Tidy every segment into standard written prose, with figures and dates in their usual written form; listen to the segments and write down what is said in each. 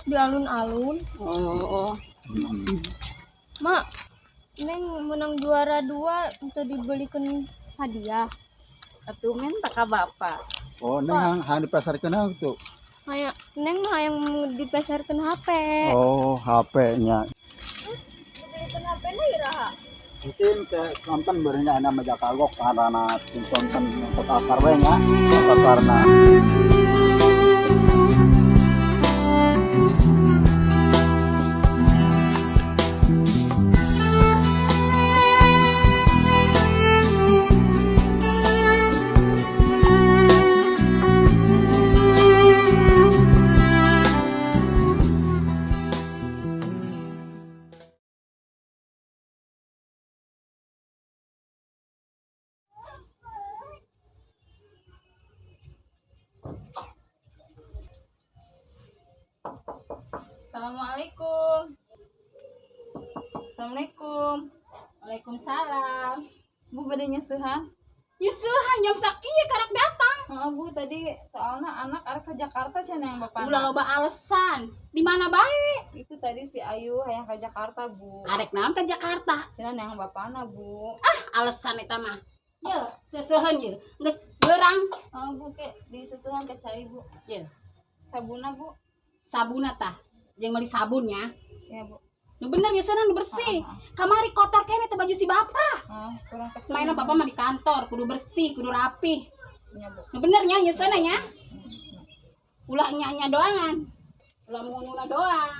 pas di alun-alun. Oh. Mak, Neng menang juara 2 untuk dibelikan hadiah. Atuh men tak ka bapak. Oh, neng hang dipasarkeun tuh. Kayak Neng mah yang dipasarkan HP. Oh, HP-nya. Dibelikan HP na iraha. Mungkin ke nonton berenya nama Jakagok karena nonton untuk asar we nya. Asarna. Assalamualaikum. Assalamualaikum. Waalaikumsalam. Bu badanya seuhan? Ya seuhan jam sakieu karek datang. Bu tadi soalnya anak arek ke Jakarta cenah yang bapak. Ulah loba alasan. Di mana bae? Itu tadi si Ayu hayang ke Jakarta, Bu. Arek naon ke Jakarta? Cenah yang bapana, Bu. Alasan eta mah. Ye, seseuheun ye. Geus beurang. Bu ke di susuhan ke cai, Bu. Ye, Sabuna, Bu. sabuna tah. Jeung meuli sabunnya. Ya, Bu. Nu bener ya senang bersih. Kamari kotor kene teh baju si bapak. Kurang kecil. Mainan papa mah di kantor, kudu bersih, kudu rapi. Ya, Bu. Nu bener nya ye sana nya. Ulah nya doangan. Ulah mununa doang.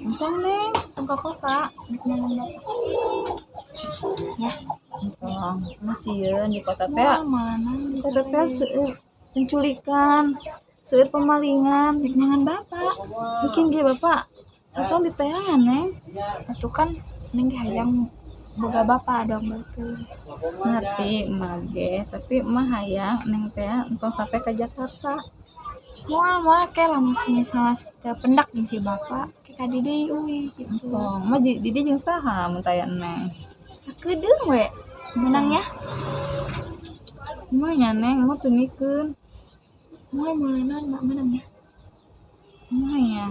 Entah, Neng. Tunggu kakak. Ya, Masih ya di kota teh. mana? Kota teh seueur penculikan, seueur pemalingan. Jangan bapak. Mungkin ge Bapak atau di tayangan, Neng. Itu kan Neng hayang boga bapak dong batu. Ngerti emak ge, tapi emak hayang Neng teh entong sampai ke Jakarta. Mual ke lah masih salah pendak jeung si bapak ke kadidi euy gitu. Entong mah di dia jeung saha mun taya Neng. Sakedeung we menangnya. Emang nya Neng mah teu mikeun. Moal meuleunana mak menangnya. Emang ya.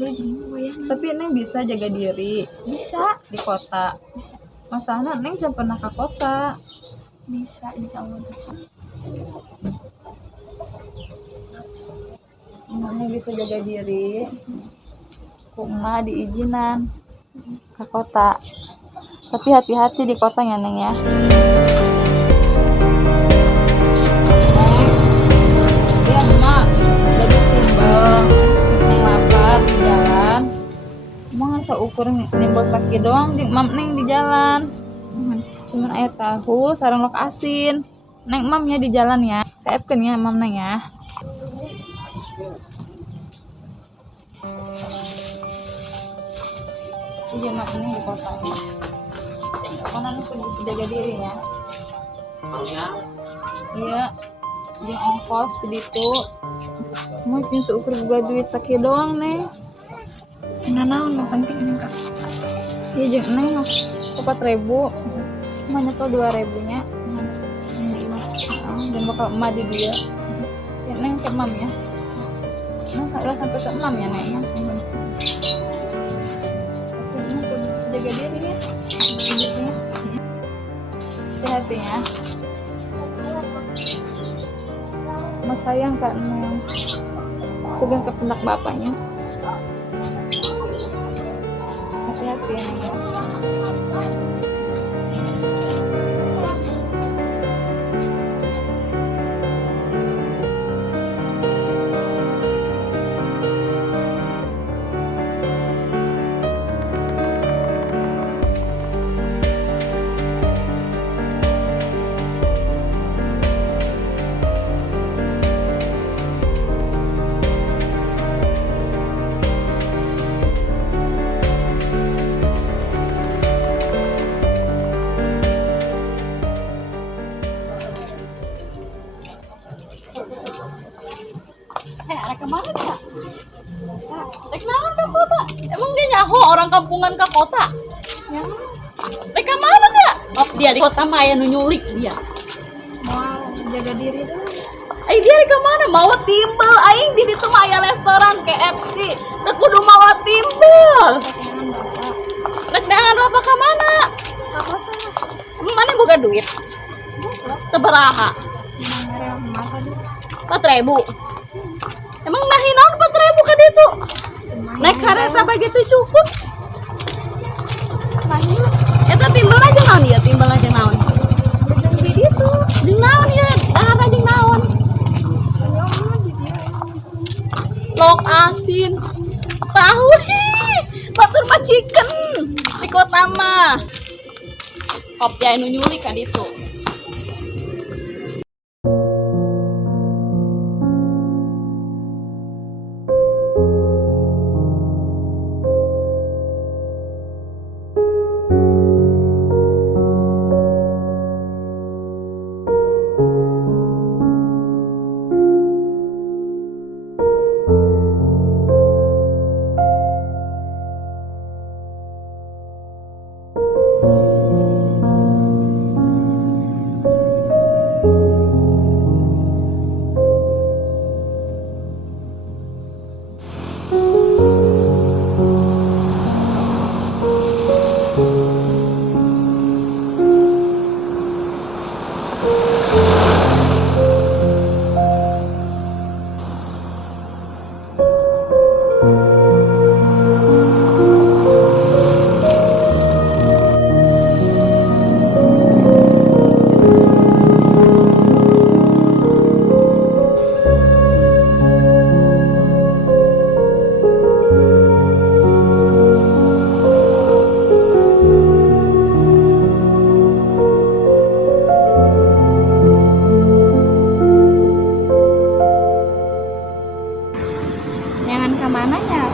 Beli jeung wayahna. Tapi Neng bisa jaga diri Bisa, di kota. bisa. Masalahnya Neng jangan pernah ke kota. Bisa insyaallah bisa. Emangnya bisa jaga diri. Kuma diizinan ke kota. Tapi hati-hati di kotanya Neng ya. Iya emak, udah timbel. Neng lapar di jalan. Emang seukur nimbul sakit doang di mam Neng di jalan. Cuman air tahu sareng lok asin. Neng mamnya di jalan ya. Saepkeun ya mam Neng ya. Iya mak Neng di kota ya. Karena Neng kudu jaga diri ya. iya jeung ongkos begitu mau jeung seukur boga duit sakieu doang neng. Nah, yang penting ini Kak. Iya jeung neng 4.000 mah nyekel 2.000 nya. Dan bakal emak di dia ya neng ke mam ya neng sampai ke mam ya neng ya. Neng kudu bisa jaga diri ya hidupnya. Sehat ya mas sayang kak neng sudah ke pundak bapaknya. Hati-hati ya neng ya. Ada kemana Kak? Rek naon ke kota? Emang dia nyaho orang kampungan ke kota? Ya, Rek kemana Kak? Oh, dia di kota mah aya nu nyulik dia. mau jaga diri dulu. Ai dia di kemana? Mawa timbel aing di ditu mah aya restoran KFC. Teu kudu mawa timbel. Jangan Bapak. Rek dengan bapak ka mana? Kak kota. Mana boga duit? Sabaraha? Emang area emak tadi. 4.000. Emang nahi naon 4.000 ka ditu? Naik kareta begitu cukup. Eta timbel aja naon ya, timbel aja naon. Di ditu. Jeung naon ya, dahar aja naon. Lok asin. Tahu hi. Batur mah chicken. Di kota mah. Kopi anu nyulik ka ditu. Jangan kemana ya?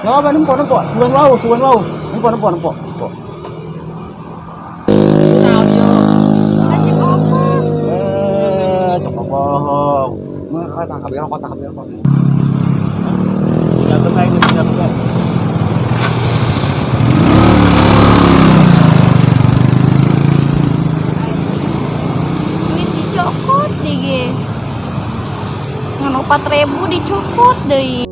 Nggak apa nempo. Suwen wau. Nempo. Lanjut ongkos. Coba bohong. Nggak tangkap ya rokok. Jatuh kayak gitu. Duit dicokot deh ge. Ngan 4.000 dicokot deh.